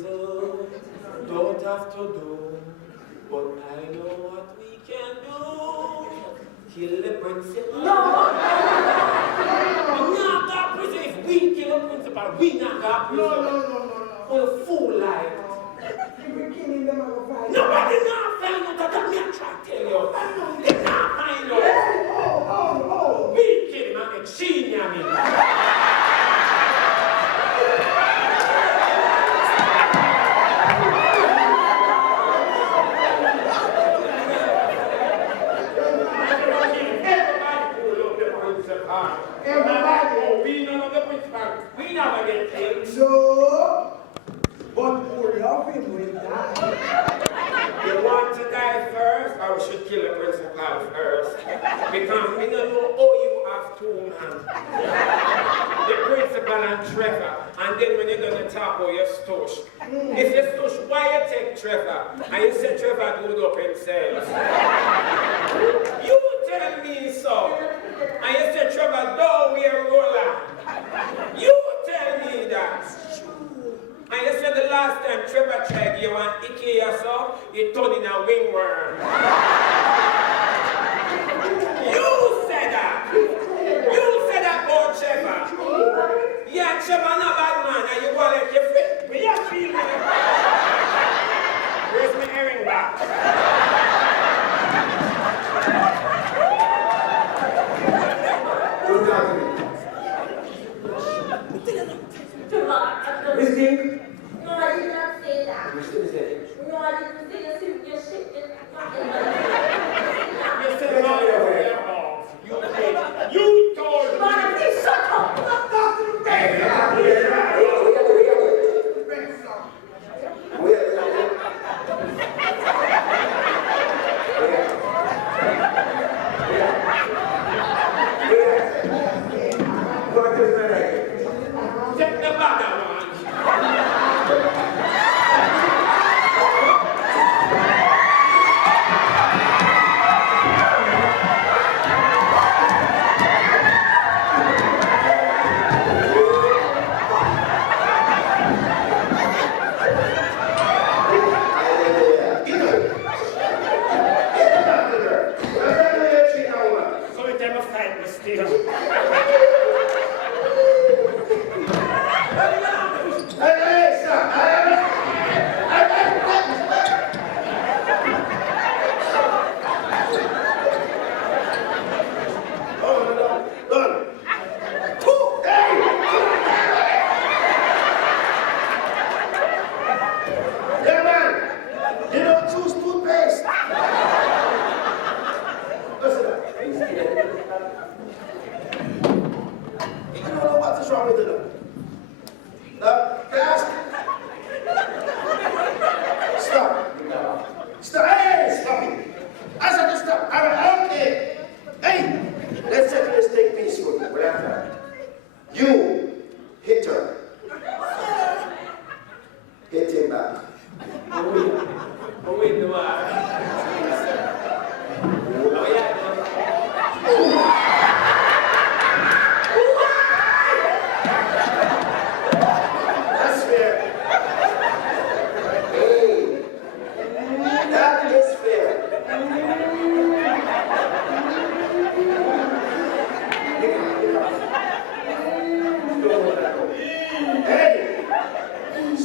principal don't have to do, but I know what we can do. Kill the principal. No! We not got prison. If we kill the principal, we not got prison. No. For a fool like. If we killing them, I will find nobody not find out that me I try to tell you. They not find out. Hey, oh. We kill him and make senior me. Everybody. We none of the principal. We never get killed. So, but who love him will die. You want to die first, or we should kill the principal first? Because we don't know how you have two hands. The principal and Trevor. And then when you're going to talk about your stush. If you stush, why you take Trevor? And you say Trevor do it up himself. You tell me so. And you say Trevor don't wear roller. You tell me that. And you said the last time Trevor tried you want icky yourself, you turned in a wingworm. You said that. You said that about Trevor. Yeah, Trevor not bad man, and you go like you feel. Will you feel me? Where's my earring back? Don't talk to me. Miss King? No, I did not say that. You still say it. No, I didn't say that. You just shit it. You said all your way off. You told me. Man, please shut up. Talk to the Take the bad one. So we tell me fight me still.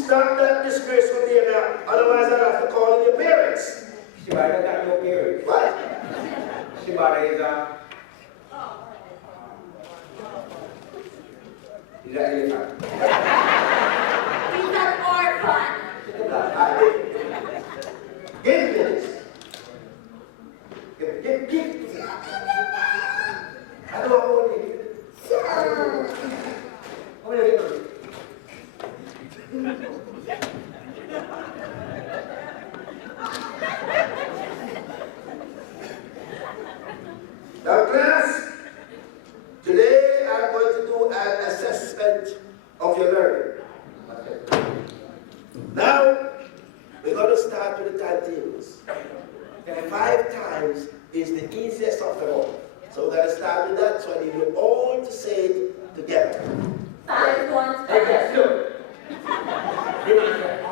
Stop that disgraceful behavior, otherwise I'll have to call in your parents. Shibata got no parents. What? Shibata is an elephant. He's an orphan. Give me this. Give. I don't want to give it. How many of you? Now class, today I'm going to do an assessment of your learning. Now, we're going to start with the timetables. 5 times is the easiest of them all. So we're going to start with that, so I need you all to say it together. 5 1 Hey, guys, look. You want to say,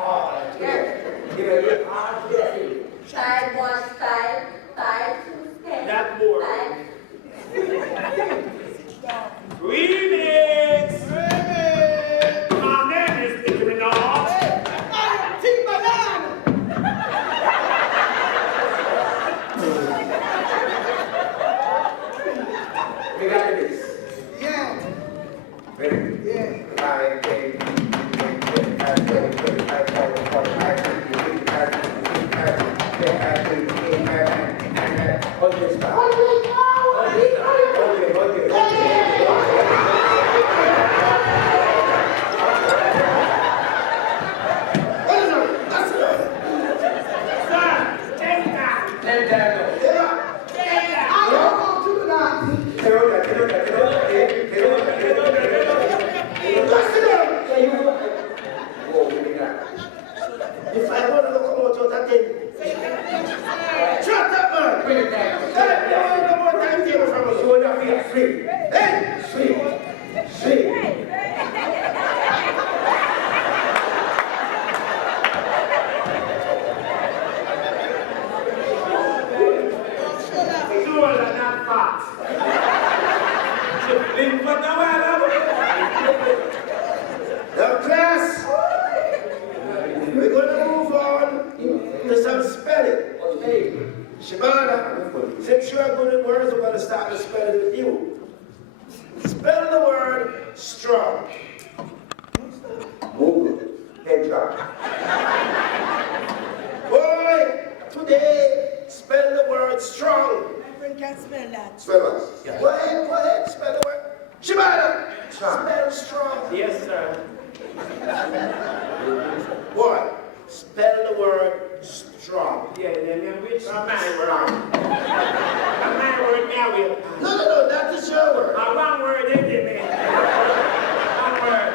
If I want to come out of that, shut up, man! No more timetable from us. So now we are free. Hey, free. Now, class, we're going to move on to some spelling. Shibana, since you are good at words, I'm going to start the spelling with you. Spell the word strong. Move. Head drop. Boy, today, spell the word strong. Everyone can spell that. Spell what? Yeah. Go ahead, spell the word. Shibana, spell strong. Yes, sir. Boy, spell the word strong. Yeah, then which my word? My word now will. No, that is your word. One word is it, man. One word.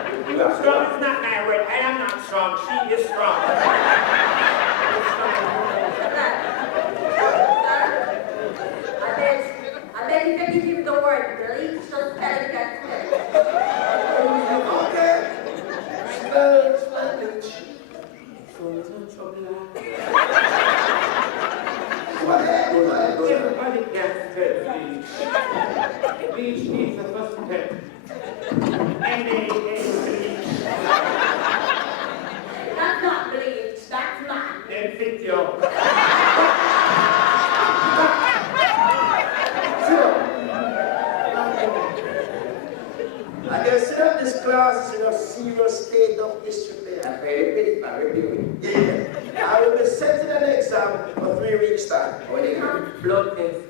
Strong is not my word. I am not strong. She is strong. I bet you can give the word bleach, just tell you that. Okay. Spell bleach. Go ahead. Everybody can spell bleach. Bleach needs the first step. Bleach. That's not bleach, that's mine. Then fit your. I can see that this class is in a serious state of disrepair. Yeah. I will be setting an exam for 3 weeks' time. Blood test.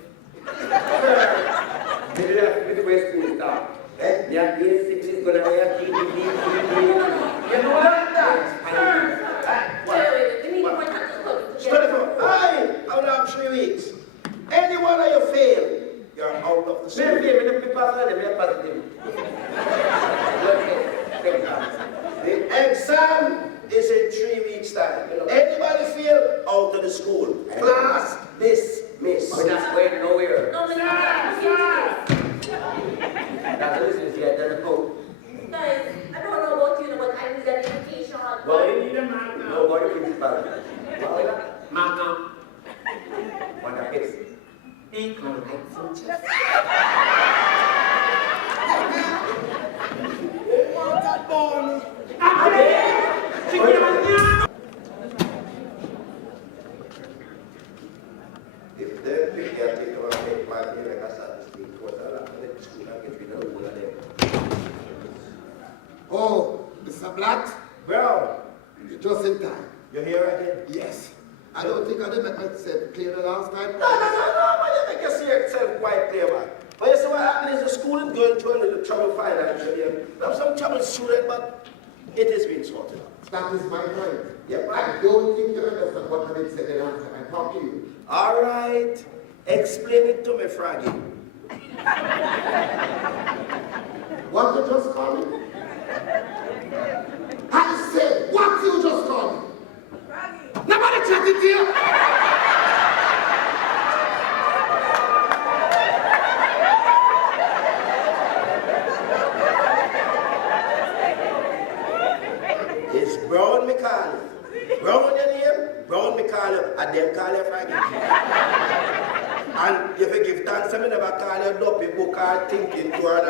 Wait, give me more time to look. 24. Aye, out of 3 weeks. Any one of you fail, you're out of the school. The exam is in 3 weeks' time. Anybody fail, out of the school. Class dismissed. No, Mr. Guys, I don't know about you, but I need an invitation. Well, you need a man now. Magnum. Income. Who wants that bone? If they pick their take over make part here, like I start to speak towards a lot of the school and get rid of all of them. Oh, Mr. Black, Well, you're just in time. you here again? Yes. I don't think I did make myself clear the last time. No, man, you make you see yourself quite clear, man. But you see what happened is the school is going through a little trouble financially. We have some trouble student, but it has been sorted out. That is my point. Yep. I don't think you understand what I did say the last time I talked to you. All right, explain it to me, Froggy. What you just call me? I said, what you just call me? Nobody chatted to you. It's Brown McCall. Brown your name, Brown McCall, and them call you Froggy. And if you give thanks, I never call you Duppy book or thinking to her.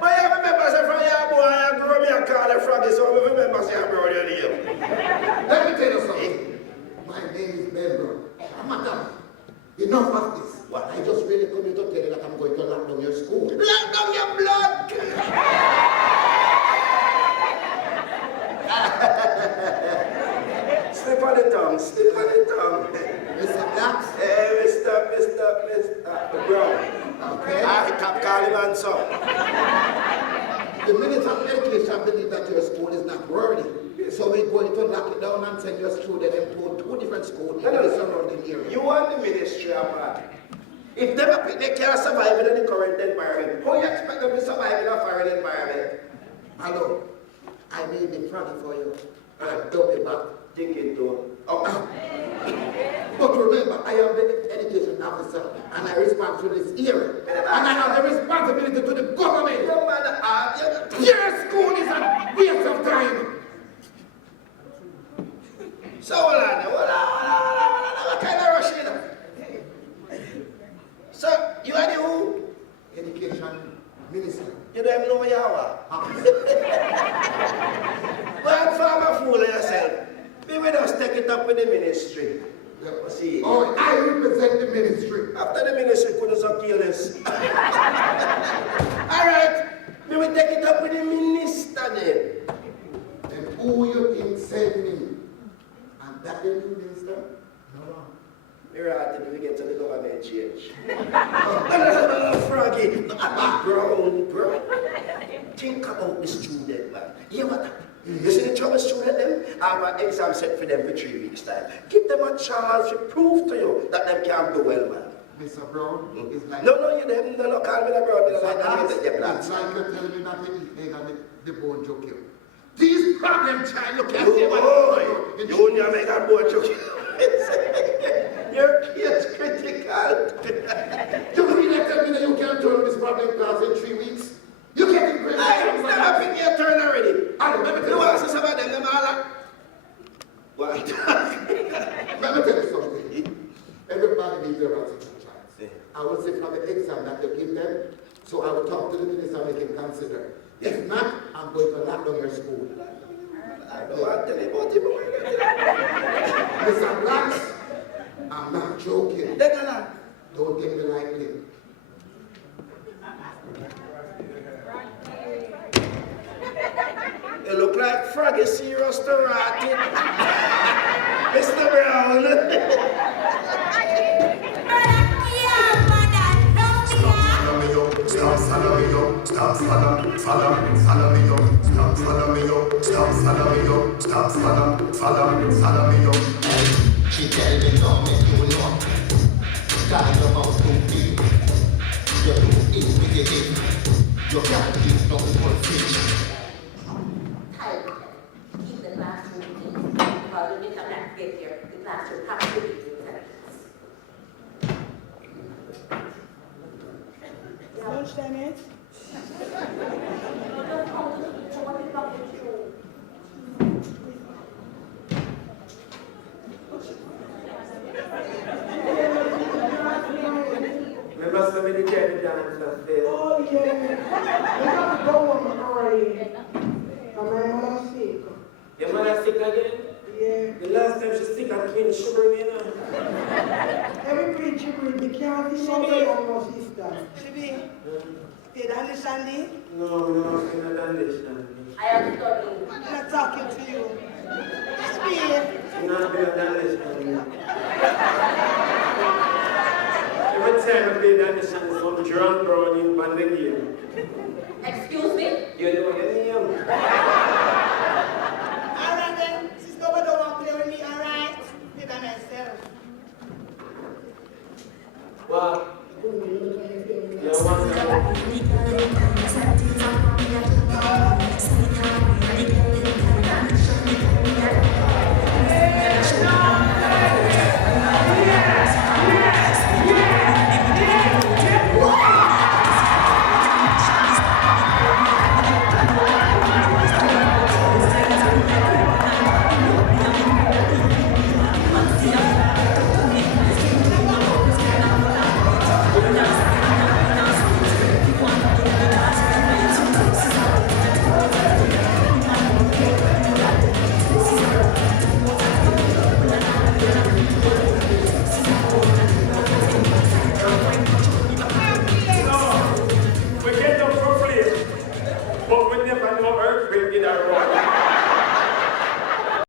But you remember, say, from your boy, I grew me and call you Froggy, so I remember, say, Brown your name. Let me tell you something. My name is Ben Brown. Madam, enough of this. What? I just really come here to tell you that I'm going to lock down your school. Lock down your blood! The Minister of Education believes that your school is not worthy. So we're going to lock it down and send your student into 2 different schools in the surrounding area. You want the ministry apart. If they can't survive in the current environment, how you expect them to survive in a foreign environment? Hello, I made the project for you. I'll double it back. Thinking to. Oh. But remember, I am the education officer and I respond to this area. And I have the responsibility to the government. No matter how Your school is a waste of time. So hold on, what kind of rush you know? So, you are the who? Education minister. You don't know where you are. Well, farmer fool yourself. We will just take it up with the ministry. Yeah. See. Oh, I represent the ministry. After the ministry couldn't so careless. Alright, we will take it up with the minister then. And who you think sent me? And that the new minister? No. We're out till we get to the government change. Froggy, bro. Think about the student, man. You know what? You see the trouble student them? I have an exam set for them for 3 weeks' time. Give them a chance to prove to you that they can do well, man. Mr. Brown, it's like... No, you them, no, call me the Brown, you like that, It's you blacks. like you're telling me that the egg and the bone joke you. These problem child, you can't say You only make a boy joke. Your kid's critical. You mean like tell me that you can't turn this problem class in 3 weeks? You can't even... Hey, stop up in your turn already. I don't remember You want to say about them all that? What? Let me tell you something. Everybody needs their right to chance. I will say from the exam that they give them, so I will talk to the minister and make him consider. If not, I'm going to lock down your school. I don't want to tell you about it, Mr. Blacks, I'm not joking. Take a lot. Don't take me lightly. You look like Froggy serious to rot it. Mr. Brown. Stop follow me up, stop follow me up, stop follow me up, stop follow me up, stop follow me up. She tell me no, make you know. God, your mouth too big. You're too invigorating. You can't keep no more fish. Type in the classroom things. Because when you come back to get here, the classroom has to be in the class. Lunchtime, eh? We must have been the Jerry dancer there. Oh, yeah. We got to go home early. And my mother sick. Your mother sick again? Yeah. The last time she sick, I came shivering, you know. Every preacher will be careful so very on my sister. Shibi, you don't understand me? No, we don't understand. I am studying. I'm not talking to you. Shibi, You don't understand. Every time I play that, some drunk bro in the game. Excuse me? You know your name.